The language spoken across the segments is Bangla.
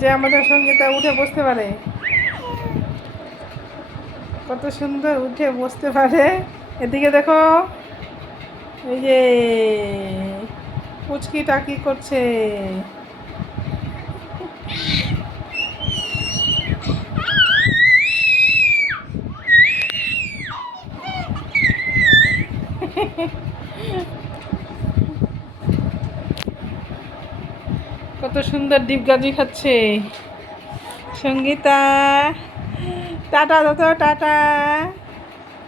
যে আমাদের সঙ্গীতা উঠে বসতে পারে, কত সুন্দর উঠে বসতে পারে। এদিকে দেখো, এই যে পুচকিটা কি করছে। কত সুন্দর ডিপগাজি খাচ্ছে সঙ্গীতা। টাটা দাও তো, টাটা,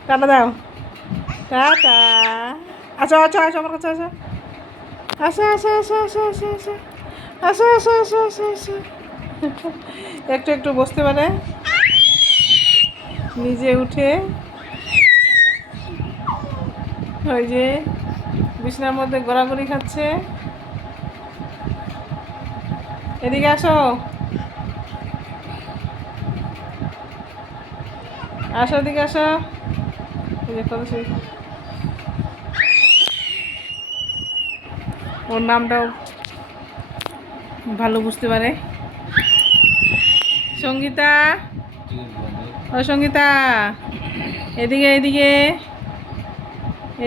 টাটা দাও, টাটা। আচ্ছা আচ্ছা আচ্ছা, আমার কাছে আসো, আসো আসো আসো আসো আসো আসো আসো আসো আসো আসো আসো। একটু একটু বসতে পারে, নিজে উঠে ওই যে বিছানার মধ্যে ঘোরাঘুরি খাচ্ছে। এদিকে আসো, আসো এদিকে আসো। এই যে কত ওর নামটাও ভালো বুঝতে পারে। সঙ্গীতা, ও সঙ্গীতা, এদিকে এদিকে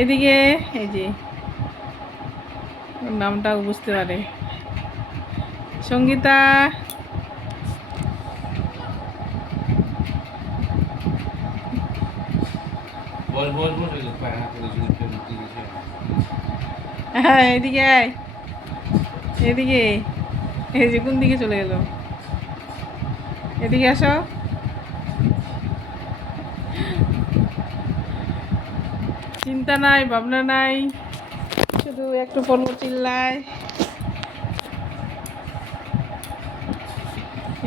এদিকে। এই যে ওর নামটাও বুঝতে পারে সঙ্গীতা। হ্যাঁ এদিকে আয়, এদিকে। এই যে কোন দিকে চলে গেল, এদিকে আসো। চিন্তা নাই, ভাবনা নাই, শুধু একটু পর্ব চিল্লায়।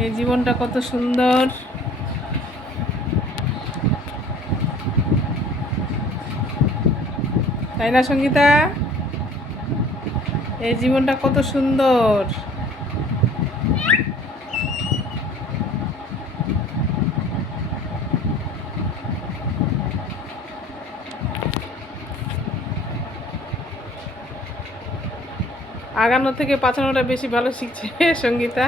এই জীবনটা কত সুন্দর, তাই না সঙ্গীতা? এই জীবনটা কত সুন্দর। আগানো থেকে পাছানোটা বেশি ভালো শিখছে সঙ্গীতা।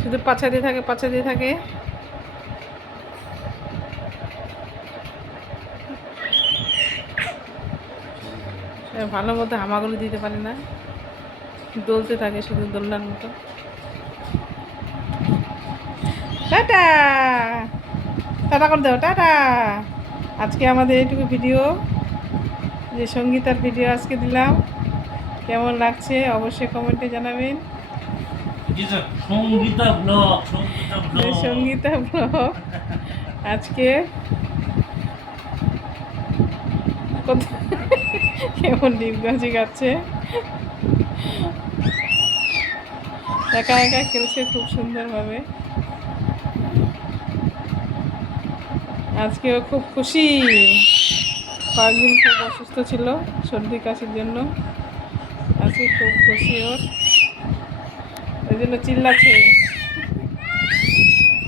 শুধু পাছা দিয়ে থাকে, পাছা দিয়ে থাকে। ভালো মতো হামাগুলো দিতে পারে না, দোলতে থাকে শুধু দোলনার মতো। টাটা, টাটা করে দাও, টাটা। আজকে আমাদের এইটুকু ভিডিও, যে সঙ্গীতার ভিডিও আজকে দিলাম, কেমন লাগছে অবশ্যই কমেন্টে জানাবেন। সঙ্গীতা ব্লগ আজকে কত কেমন ডিপগাছি গাচ্ছে, একা একা খেলছে খুব সুন্দরভাবে। আজকেও খুব খুশি, কয়েকদিন খুব অসুস্থ ছিল সর্দি কাশির জন্য, আজকে খুব খুশি ওর, ওই জন্য চিল্লাচ্ছে।